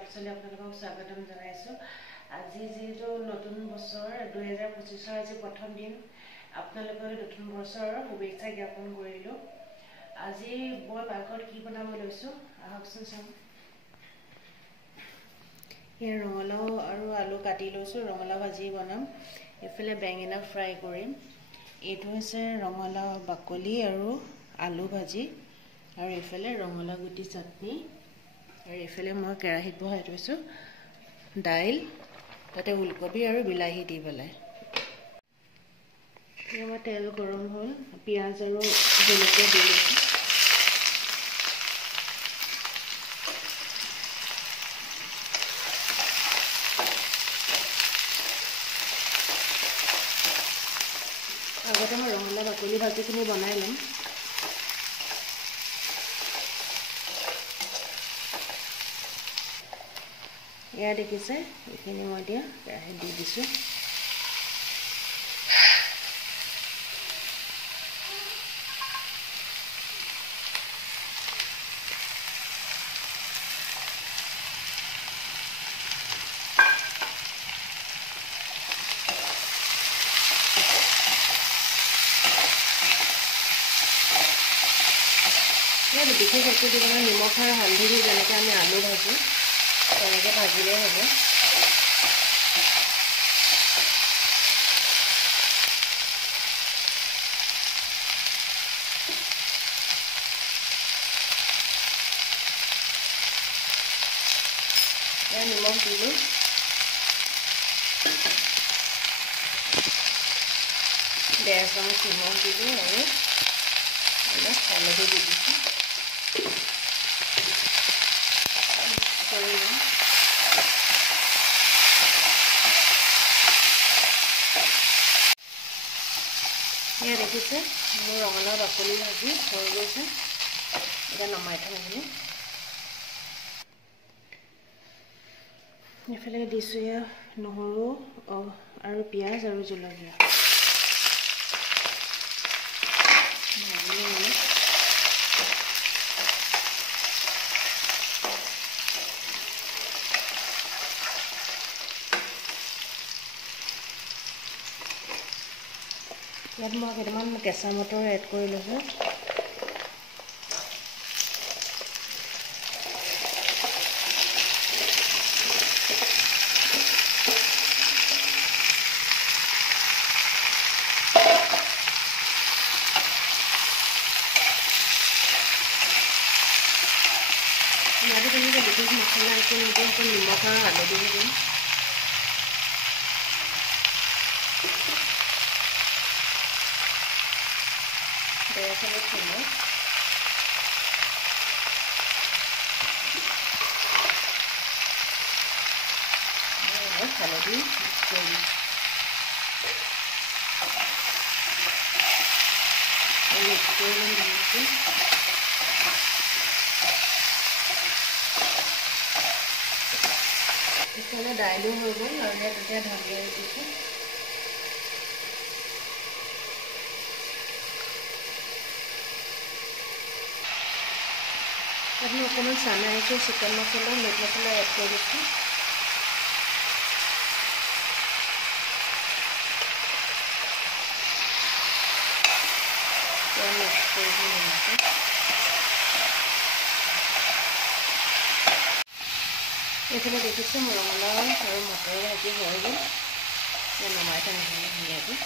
ব্লগছলৈ আপোনালোকক স্বাগতম জনাইছোঁ। আজি যেহেতু নতুন বছৰ 2025 আজি প্ৰথম দিন, আপোনালোকৰ নতুন বছৰৰ শুভেচ্ছা জ্ঞাপন কৰিলোঁ। আজি মই পাকঘৰত কি বনাব লৈছোঁ আহকচোন চাওঁ। ইয়াৰ ৰঙালাও আৰু আলু কাটি লৈছোঁ, ৰঙালাও ভাজি বনাম। এইফালে বেঙেনা ফ্ৰাই কৰিম। এইটো হৈছে ৰঙালাও বাকলি আৰু আলু ভাজি, আৰু এইফালে ৰঙালাও গুটি চাটনি, আৰু এইফালে মই কেৰাহীত বহাই থৈছোঁ দাইল, তাতে ওলকবি আৰু বিলাহী দি পেলাই। মই তেল গৰম হ'ল, পিঁয়াজ আৰু জলকীয়া দি লৈছোঁ। আগতে মই ৰঙালাও বাকলি ভাজিখিনি বনাই ল'ম। এয়া দেখিছে, এইখিনি মই এতিয়া কেৰাহীত দি দিছোঁ। বিশেষ একো দিব নহয়, নিমখ আৰু হালধি দি যেনেকৈ আমি আলু ভাজোঁ তেনেকৈ ভাজিলেই হ'ব। এয়া নিমখ দিলোঁ, 1.5 চামুচ নিমখ দিলোঁ আৰু অলপ হালধি দি দিছোঁ। এয়া দেখিছে, মোৰ ৰঙালাও বাকলি ভাজি হৈ গৈছে। এতিয়া নমাই থম এইখিনি। এইফালে দিছোঁ এয়া নহৰু আৰু পিঁয়াজ আৰু জলকীয়া ভাজিলে অলপ। ইয়াত মই কেইটামান কেঁচা মটৰ এড কৰি লৈছোঁ। ইয়াতে তেনেকৈ বিশেষ মছলা একো নিদিওঁ, অকল নিমখ আৰু হালধি দিম। বেয়াচলত নিমখ, হালধি কৰি মিক্স কৰি ল'ম ধুনীয়াকৈ। ইফালে দাইলো হৈ গ'ল, আৰু ইয়াত এতিয়া ধনিয়া দিছোঁ। আমি অকণমান চানাইকৈ চিকেন মছলা, মিট মছলা এড কৰি দিছোঁ। মিক্স কৰি দিছোঁ। এইফালে দেখিছোঁ মোৰ ৰঙালাও আৰু মটৰ ভাজি হৈ গ'ল। নমাই থম ধুনীয়াকৈ।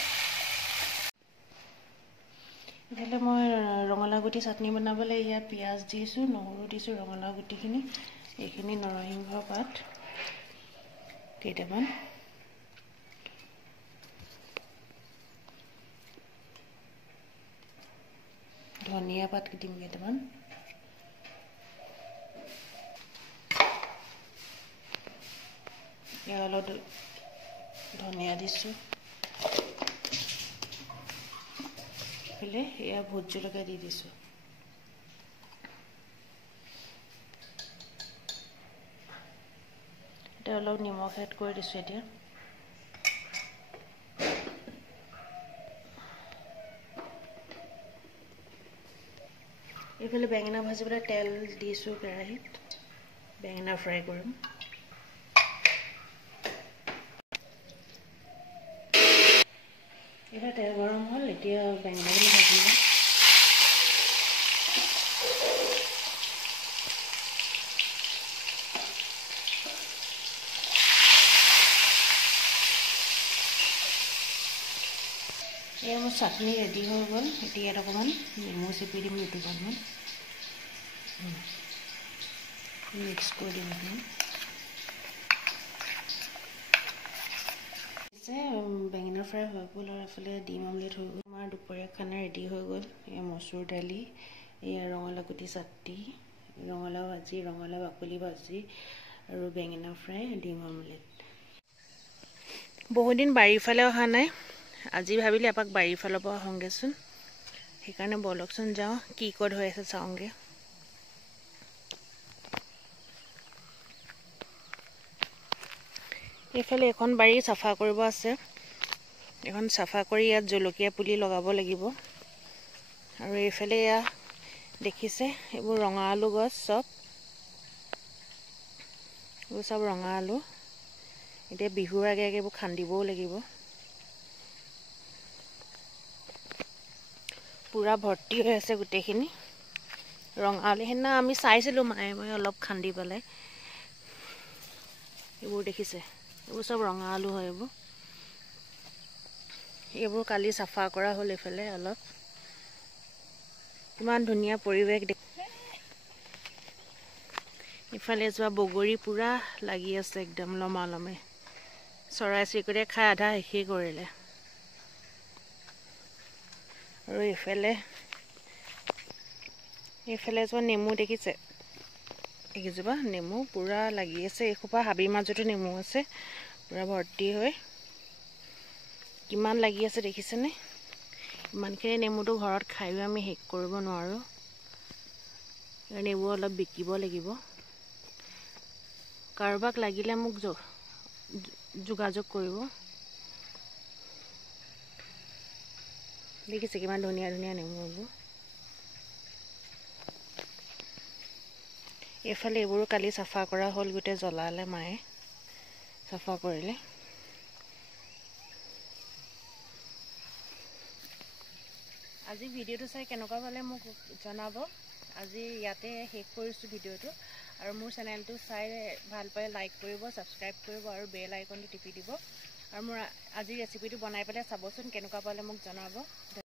এইফালে মই ৰঙালাও গুটি চাটনি বনাবলৈ ইয়াত পিঁয়াজ দিছোঁ, নহৰু দিছোঁ, ৰঙালাও গুটিখিনি, এইখিনি নৰসিংহ পাত কেইটামান, ধনিয়া পাত দিম কেইটামান, ইয়াত অলপ ধনিয়া দিছোঁ। এইফালে এয়া ভোট জলকীয়া দি দিছোঁ। এতিয়া অলপ নিমখ এড কৰি দিছোঁ। এতিয়া এইফালে বেঙেনা ভাজিবলৈ তেল দিছোঁ কেৰাহীত, বেঙেনা ফ্ৰাই কৰিম। এটা তেল গৰম হ'ল, এতিয়া বেঙেনাখিনি ভাজিম। এয়া মোৰ চাটনি ৰেডি হৈ গ'ল। এতিয়া ইয়াত অকণমান নেমু চেপি দিম, দুটুপালমান মিক্স কৰি দিম। বেঙেনা ফ্ৰাই হৈ গ'ল আৰু এফালে ডিম অমলেট হৈ গ'ল। আমাৰ দুপৰীয়া খানা ৰেডি হৈ গ'ল। এয়া মচুৰ দালি, এয়া ৰঙালাও গুটি চাটনি, ৰঙালাও ভাজি, ৰঙালাও বাকলি ভাজি আৰু বেঙেনা ফ্ৰাই, ডিম অমলেট। বহুদিন বাৰীৰ ফালে অহা নাই, আজি ভাবিলে এপাক বাৰীৰ ফালৰ পৰা আহোঁগৈচোন। সেইকাৰণে বলকচোন যাওঁ, কি ক'ত হৈ আছে চাওঁগৈ। এইফালে এখন বাৰী চাফা কৰিব আছে। এখন চাফা কৰি ইয়াত জলকীয়া পুলি লগাব লাগিব। আৰু এইফালে এয়া দেখিছে, এইবোৰ ৰঙা আলু গছ চব। এইবোৰ চব ৰঙা আলু। এতিয়া বিহুৰ আগে আগে এইবোৰ খান্দিবও লাগিব। পূৰা ভৰ্তি হৈ আছে গোটেইখিনি ৰঙা আলু। সেইদিনা আমি চাইছিলোঁ, মায়ে মই অলপ খান্দি পেলাই। এইবোৰ দেখিছে, এইবোৰ চব ৰঙা আলু হয়। এইবোৰ কালি চাফা কৰা হ'ল। এইফালে অলপ কিমান ধুনীয়া পৰিৱেশ। ইফালে যোৱা বগৰী পূৰা লাগি আছে, একদম লমালমে। চৰাই চিৰিকটিয়ে খাই আধা শেষেই কৰিলে। আৰু এইফালে যোৱা নেমু দেখিছে, এইকেইজোপা নেমু পূৰা লাগি আছে। এইসোপা হাবিৰ মাজতো নেমু আছে, পূৰা ভৰ্তি হৈ কিমান লাগি আছে দেখিছেনে? ইমানখিনি নেমুটো ঘৰত খায়ো আমি শেষ কৰিব নোৱাৰোঁ। সেইকাৰণে এইবোৰ অলপ বিকিব লাগিব। কাৰোবাক লাগিলে মোক যোগাযোগ কৰিব। দেখিছে কিমান ধুনীয়া ধুনীয়া নেমু এইবোৰ। এইফালে এইবোৰো কালি চাফা কৰা হ'ল, গোটেই জ্বলালে মায়ে, চাফা কৰিলে। আজি ভিডিঅ'টো চাই কেনেকুৱা পালে মোক জনাব। আজি ইয়াতে শেষ কৰিছোঁ ভিডিঅ'টো। আৰু মোৰ চেনেলটো চাই ভাল পালে লাইক কৰিব, ছাবস্ক্ৰাইব কৰিব আৰু বেল আইকনটো টিপি দিব। আৰু মোৰ আজি ৰেচিপিটো বনাই পেলাই চাবচোন, কেনেকুৱা পালে মোক জনাব।